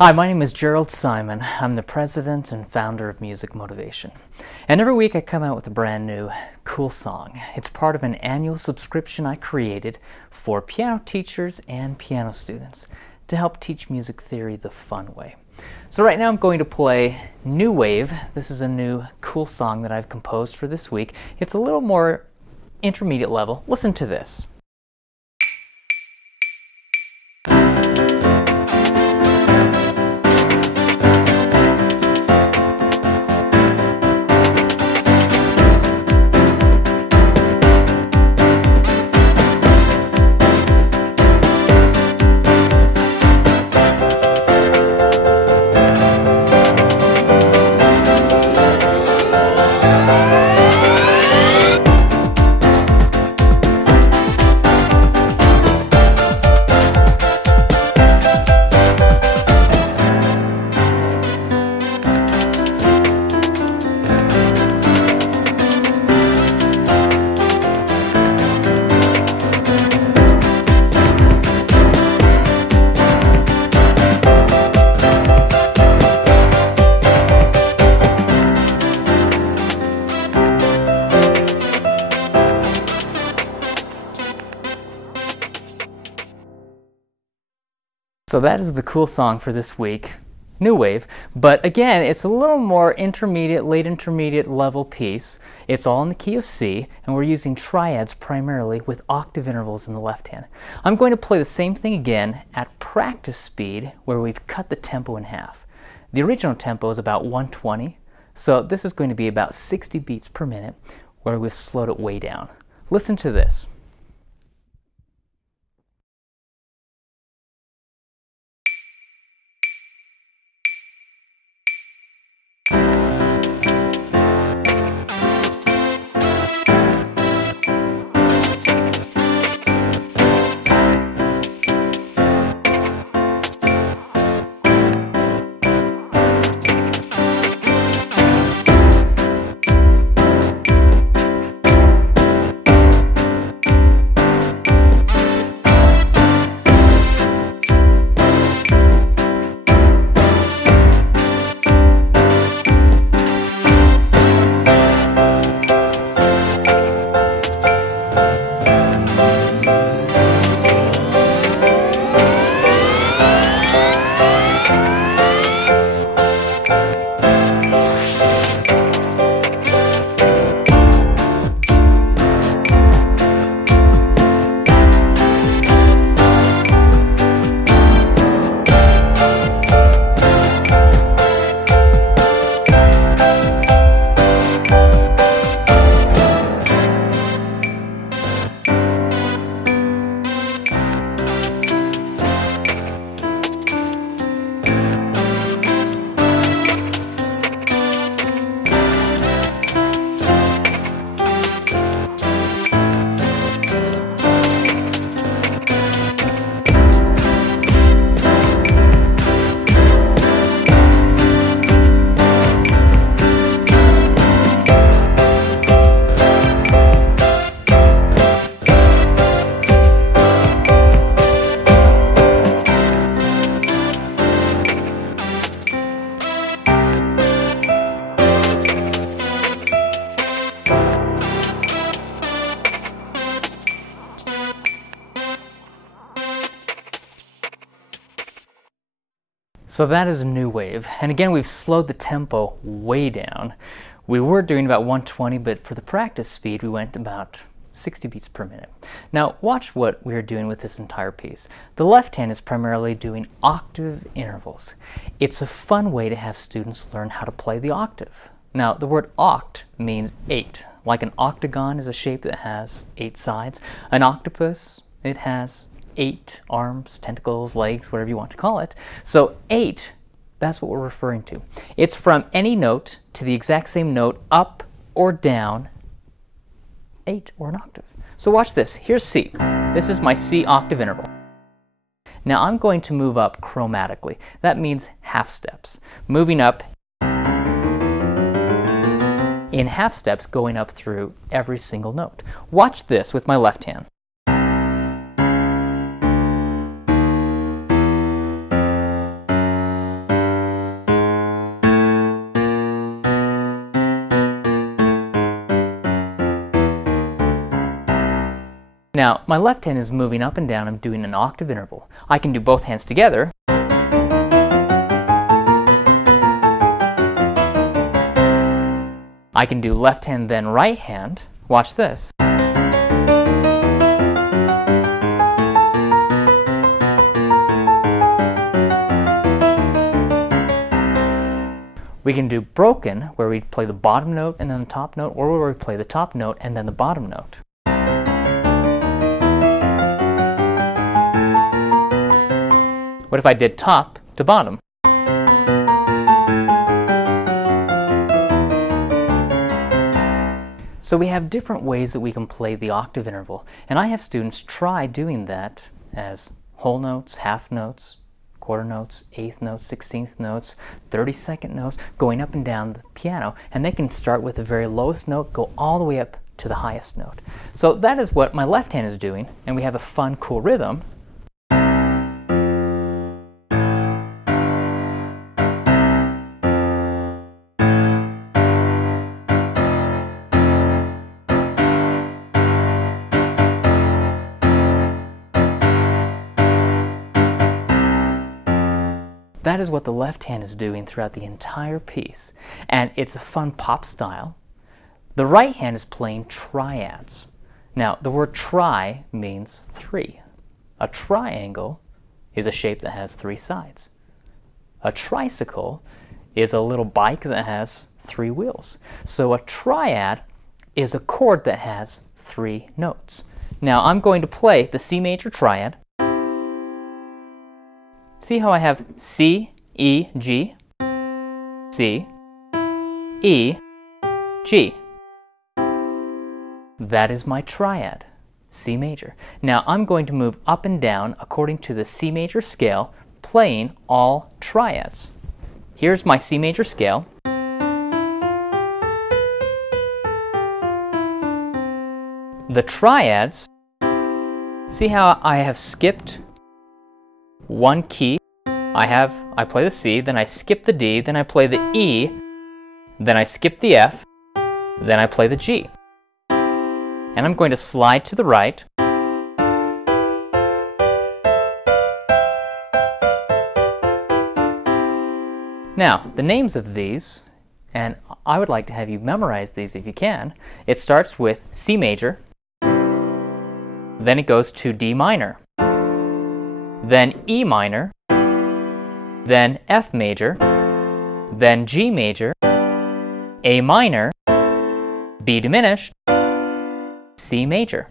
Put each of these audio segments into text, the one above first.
Hi, my name is Jerald Simon. I'm the president and founder of Music Motivation. And every week I come out with a brand new cool song. It's part of an annual subscription I created for piano teachers and piano students to help teach music theory the fun way. So right now I'm going to play New Wave. This is a new cool song that I've composed for this week. It's a little more intermediate level. Listen to this. So that is the cool song for this week, New Wave. But again, it's a little more intermediate, late intermediate level piece. It's all in the key of C, and we're using triads primarily with octave intervals in the left hand. I'm going to play the same thing again at practice speed, where we've cut the tempo in half. The original tempo is about 120, so this is going to be about 60 beats per minute, where we've slowed it way down. Listen to this. So that is New Wave, and again we've slowed the tempo way down. We were doing about 120, but for the practice speed we went about 60 beats per minute. Now watch what we're doing with this entire piece. The left hand is primarily doing octave intervals. It's a fun way to have students learn how to play the octave. Now the word oct means 8. Like an octagon is a shape that has 8 sides. An octopus, it has 8 arms, tentacles, legs, whatever you want to call it. So 8, that's what we're referring to. It's from any note to the exact same note, up or down, 8 or an octave. So watch this. Here's C. This is my C octave interval. Now I'm going to move up chromatically. That means half steps. Moving up in half steps, going up through every single note. Watch this with my left hand. Now, my left hand is moving up and down. I'm doing an octave interval. I can do both hands together. I can do left hand, then right hand. Watch this. We can do broken, where we play the bottom note and then the top note, or where we play the top note and then the bottom note. What if I did top to bottom? So we have different ways that we can play the octave interval, and I have students try doing that as whole notes, half notes, quarter notes, eighth notes, 16th notes, 32nd notes, going up and down the piano, and they can start with the very lowest note, go all the way up to the highest note. So that is what my left hand is doing, and we have a fun, cool rhythm. That is what the left hand is doing throughout the entire piece, and it's a fun pop style. The right hand is playing triads. Now, the word tri means three. A triangle is a shape that has three sides. A tricycle is a little bike that has three wheels. So a triad is a chord that has three notes. Now, I'm going to play the C major triad. See how I have C, E, G, C, E, G. That is my triad, C major. Now I'm going to move up and down according to the C major scale, playing all triads. Here's my C major scale. The triads, see how I have skipped one key. I play the C, then I skip the D, then I play the E, then I skip the F, then I play the G. And I'm going to slide to the right. Now, the names of these, and I would like to have you memorize these if you can. It starts with C major, then it goes to D minor, then E minor, then F major, then G major, A minor, B diminished, C major.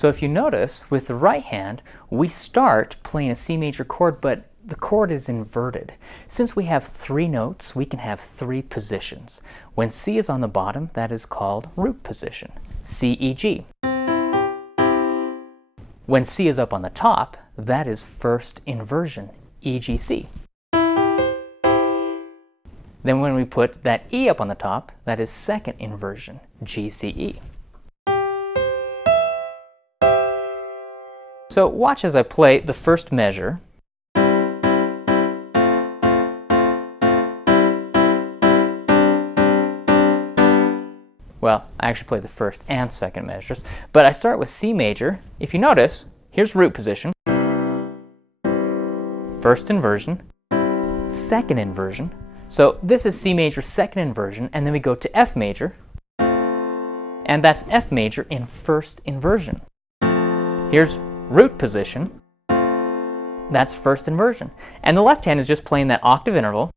So if you notice, with the right hand, we start playing a C major chord, but the chord is inverted. Since we have three notes, we can have three positions. When C is on the bottom, that is called root position, C, E, G. When C is up on the top, that is first inversion, E, G, C. Then when we put that E up on the top, that is second inversion, G, C, E. So watch as I play the first measure. Well, I actually play the first and second measures, but I start with C major. If you notice, here's root position, first inversion, second inversion. So this is C major second inversion, and then we go to F major, and that's F major in first inversion. Here's root position, that's first inversion. And the left hand is just playing that octave interval.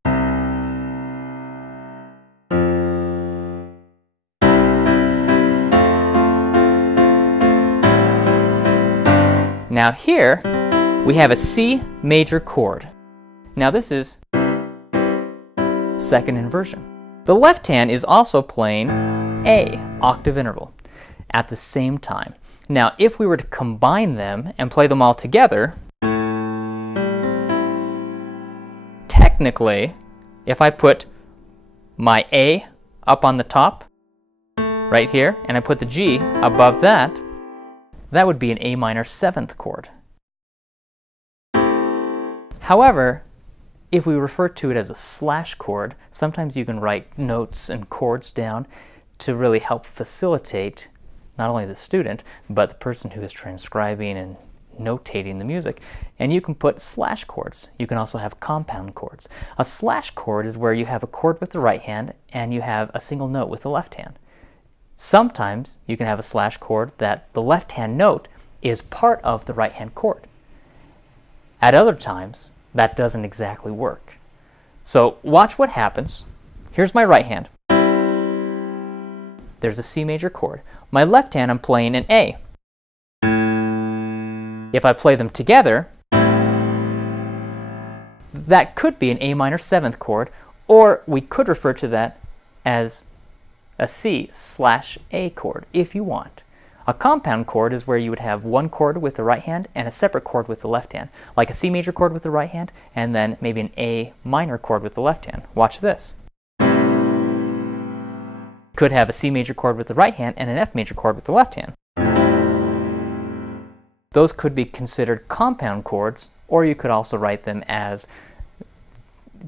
Now here, we have a C major chord. Now this is second inversion. The left hand is also playing A, octave interval, at the same time. Now if we were to combine them and play them all together, technically, if I put my A up on the top, right here, and I put the G above that, that would be an A minor seventh chord. However, if we refer to it as a slash chord, sometimes you can write notes and chords down to really help facilitate not only the student, but the person who is transcribing and notating the music. And you can put slash chords. You can also have compound chords. A slash chord is where you have a chord with the right hand and you have a single note with the left hand. Sometimes you can have a slash chord that the left hand note is part of the right hand chord. At other times, that doesn't exactly work. So watch what happens. Here's my right hand. There's a C major chord. My left hand, I'm playing an A. If I play them together, that could be an A minor 7th chord, or we could refer to that as a C/A chord if you want. A compound chord is where you would have one chord with the right hand and a separate chord with the left hand, like a C major chord with the right hand and then maybe an A minor chord with the left hand. Watch this. Could have a C major chord with the right hand and an F major chord with the left hand. Those could be considered compound chords, or you could also write them as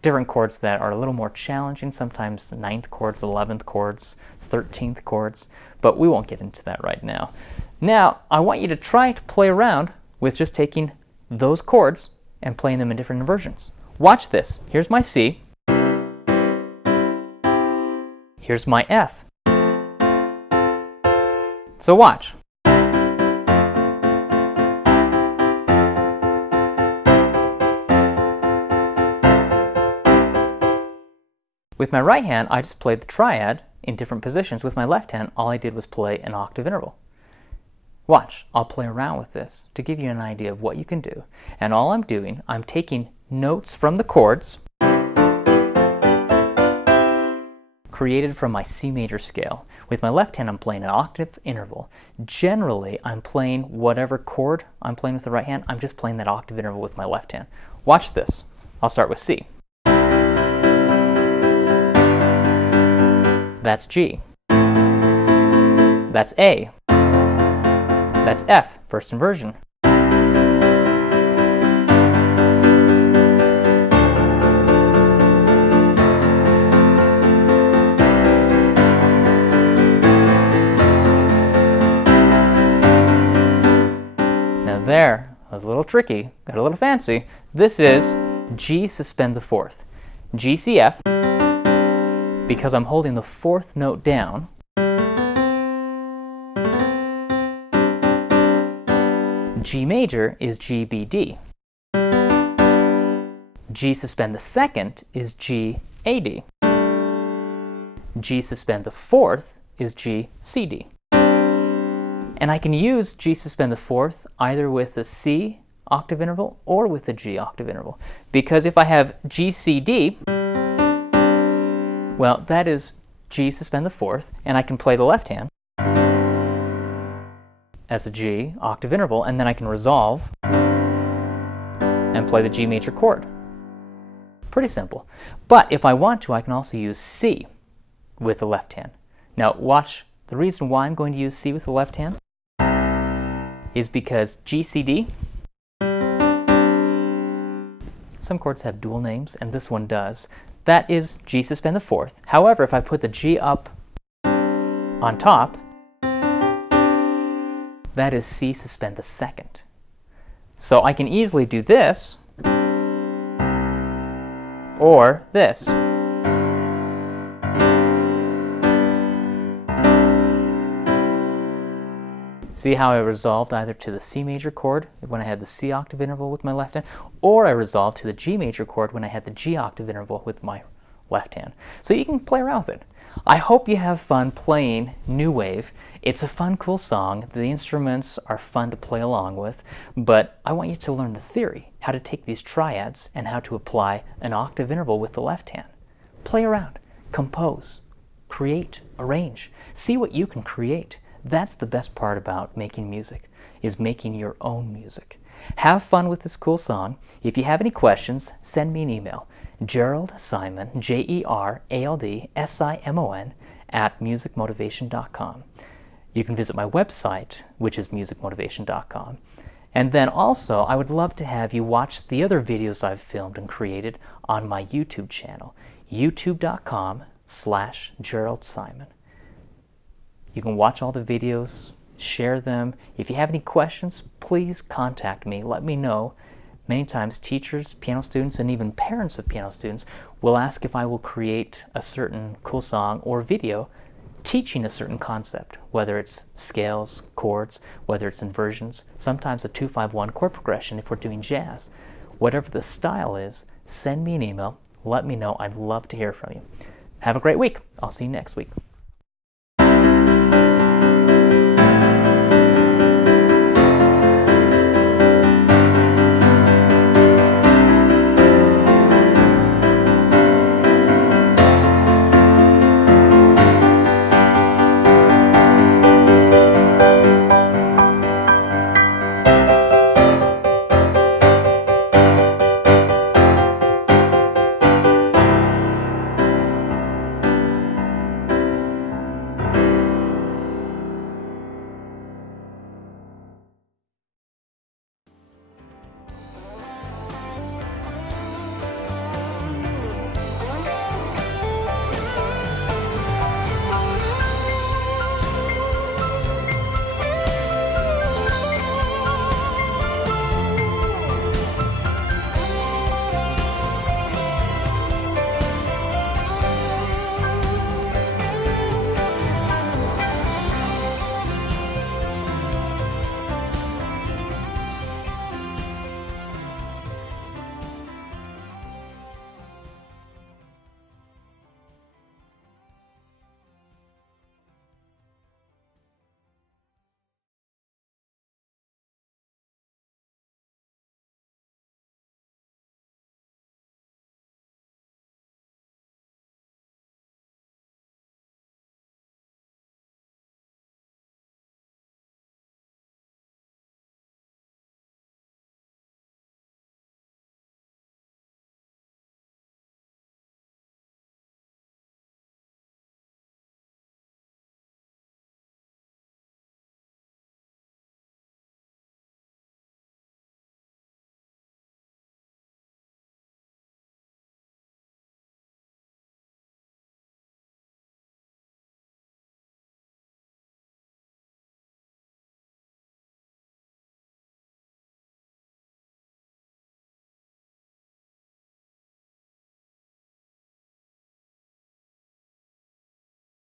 different chords that are a little more challenging, sometimes 9th chords, 11th chords, 13th chords, but we won't get into that right now. Now, I want you to try to play around with just taking those chords and playing them in different inversions. Watch this. Here's my C. Here's my F. So watch. With my right hand, I just played the triad in different positions. With my left hand, all I did was play an octave interval. Watch, I'll play around with this to give you an idea of what you can do. And all I'm doing, I'm taking notes from the chords created from my C major scale. With my left hand, I'm playing an octave interval. Generally, I'm playing whatever chord I'm playing with the right hand, I'm just playing that octave interval with my left hand. Watch this. I'll start with C. That's G. That's A. That's F, first inversion. Now there, that was a little tricky, got a little fancy. This is G suspend the 4th. G, C, F. Because I'm holding the 4th note down, G major is G, B, D. G suspend the 2nd is G, A, D. G suspend the 4th is G, C, D. And I can use G suspend the 4th either with the C octave interval or with the G octave interval. Because if I have G, C, D, well, that is G suspend the 4th, and I can play the left hand as a G octave interval, and then I can resolve and play the G major chord. Pretty simple. But if I want to, I can also use C with the left hand. Now watch, the reason why I'm going to use C with the left hand is because G, C, D, some chords have dual names, and this one does. That is G suspend the 4th. However, if I put the G up on top, that is C suspend the 2nd. So I can easily do this or this. See how I resolved either to the C major chord when I had the C octave interval with my left hand, or I resolved to the G major chord when I had the G octave interval with my left hand. So you can play around with it. I hope you have fun playing New Wave. It's a fun, cool song. The instruments are fun to play along with, but I want you to learn the theory, how to take these triads and how to apply an octave interval with the left hand. Play around, compose, create, arrange. See what you can create. That's the best part about making music, is making your own music. Have fun with this cool song. If you have any questions, send me an email. Jerald Simon, JeraldSimon, @musicmotivation.com. You can visit my website, which is musicmotivation.com. And then also, I would love to have you watch the other videos I've filmed and created on my YouTube channel, youtube.com/Jerald Simon. You can watch all the videos, share them. If you have any questions, please contact me. Let me know. Many times teachers, piano students, and even parents of piano students will ask if I will create a certain cool song or video teaching a certain concept, whether it's scales, chords, whether it's inversions, sometimes a 2-5-1 chord progression if we're doing jazz. Whatever the style is, send me an email. Let me know. I'd love to hear from you. Have a great week. I'll see you next week.